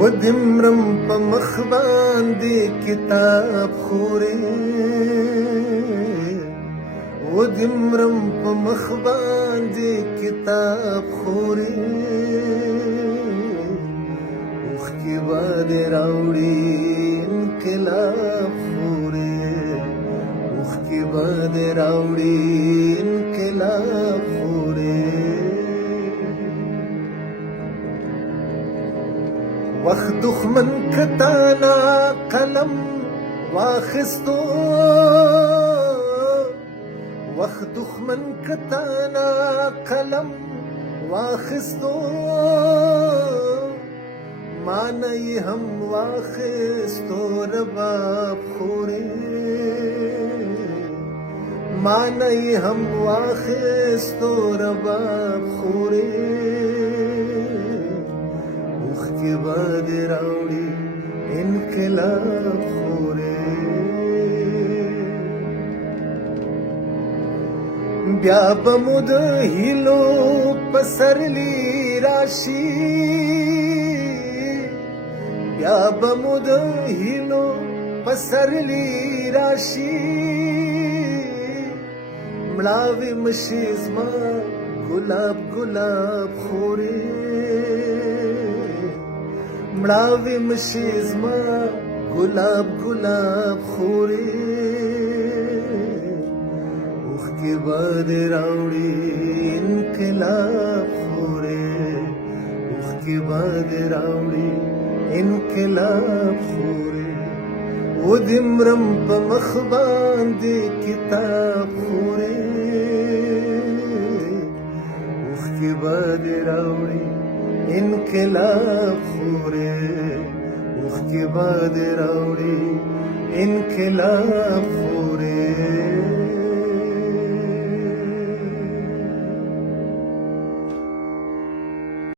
ودمرم په مخ باندې کتاب خورې ودمرم په مخ باندې کتاب خورې اوښکې به دې راوړي انقلاب خورې اوښکې به دې راوړي انقلاب خورې وخت دښمن کتانا قلم واخستو وخت دښمن کتانا قلم واخستو مانا یې هم واخستو رباب خورې مانا یې هم واخستو رباب خورې اوښکې به دې راوړي انقلاب خورې بیا به مو د هیلو پسرلی راشي بیا به مو د هیلو پسرلی راشي مړاوې مشي زما ګلاب ګلاب خورې مړاوې مشي زما ګلاب ګلاب خورې اوښکې به دې راوړي انقلاب خورې اوښکې به دې راوړي انقلاب خورې ودمرم په مخ باندې کتاب خورې اوښکې به دې راوړي انقلاب خورې اوښکې به دې راوړي انقلاب خورې